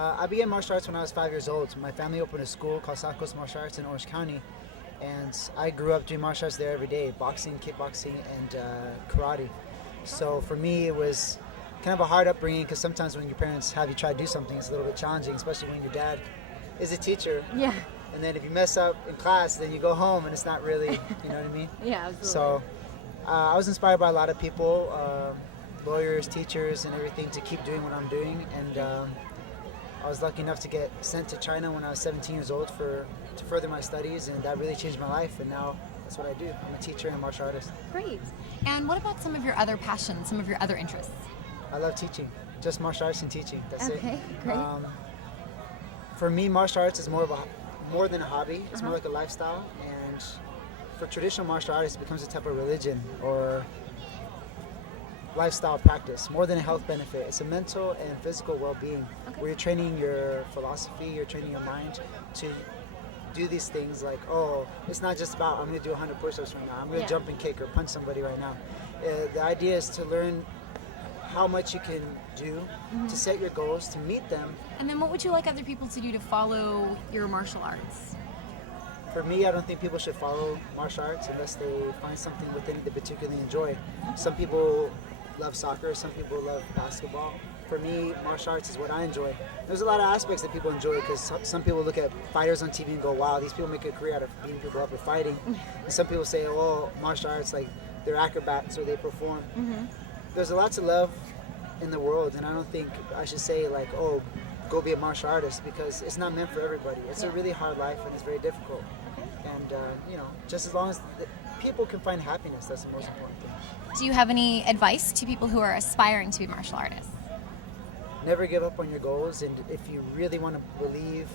I began martial arts when I was 5 years old. My family opened a school called Sahagun Martial Arts in Orange County, and I grew up doing martial arts there every day: boxing, kickboxing, and karate. So for me, it was kind of a hard upbringing because sometimes when your parents have you try to do something, it's a little bit challenging, especially when your dad is a teacher. Yeah. And then if you mess up in class, then you go home and it's not really, you know what I mean? Yeah, absolutely. So I was inspired by a lot of people, lawyers, teachers, and everything to keep doing what I'm doing. And I was lucky enough to get sent to China when I was 17 years old to further my studies, and that really changed my life. And now that's what I do. I'm a teacher and a martial artist. Great. And what about some of your other passions, some of your other interests? I love teaching, just martial arts and teaching. That's it. Okay, great. For me, martial arts is more than a hobby. It's more like a lifestyle. And for traditional martial artists, it becomes a type of religion or lifestyle practice, more than a health benefit. It's a mental and physical well-being, where you're training your philosophy, you're training your mind to do these things like, oh, it's not just about I'm going to do 100 push-ups right now, I'm going to jump and kick or punch somebody right now. The idea is to learn how much you can do to set your goals, to meet them. And then what would you like other people to do to follow your martial arts? For me, I don't think people should follow martial arts unless they find something within it they particularly enjoy. Some people love soccer, some people love basketball. For me, martial arts is what I enjoy. There's a lot of aspects that people enjoy because some people look at fighters on TV and go, wow, these people make a career out of beating people up or fighting. And some people say, oh, martial arts, like they're acrobats or they perform. There's a lot to love in the world, and I don't think I should say like, oh, go be a martial artist, because it's not meant for everybody. It's a really hard life and it's very difficult. And just as long as people can find happiness, that's the most important thing. Do you have any advice to people who are aspiring to be martial artists? Never give up on your goals, and if you really want to believe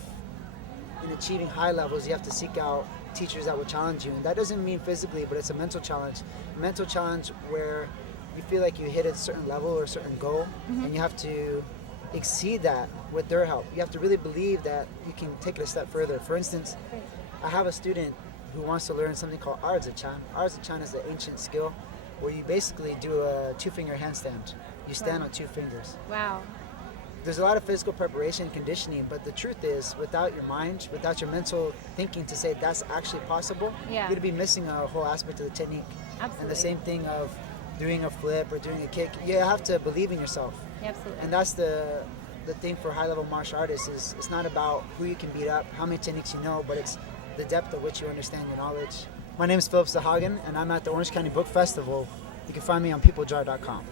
in achieving high levels, you have to seek out teachers that will challenge you. And that doesn't mean physically, but it's a mental challenge. A mental challenge where you feel like you hit a certain level or a certain goal, and you have to exceed that with their help. You have to really believe that you can take it a step further. For instance, I have a student who wants to learn something called Arzachan. Arzachan is an ancient skill where you basically do a two-finger handstand. You stand on two fingers. Wow. There's a lot of physical preparation and conditioning, but the truth is, without your mind, without your mental thinking to say that's actually possible, you're going to be missing a whole aspect of the technique. Absolutely. And the same thing of doing a flip or doing a kick, you have to believe in yourself. Absolutely. And that's the thing for high-level martial artists is it's not about who you can beat up, how many techniques you know, but it's the depth of which you understand your knowledge. My name is Philip Sahagun, and I'm at the Orange County Book Festival. You can find me on peoplejar.com.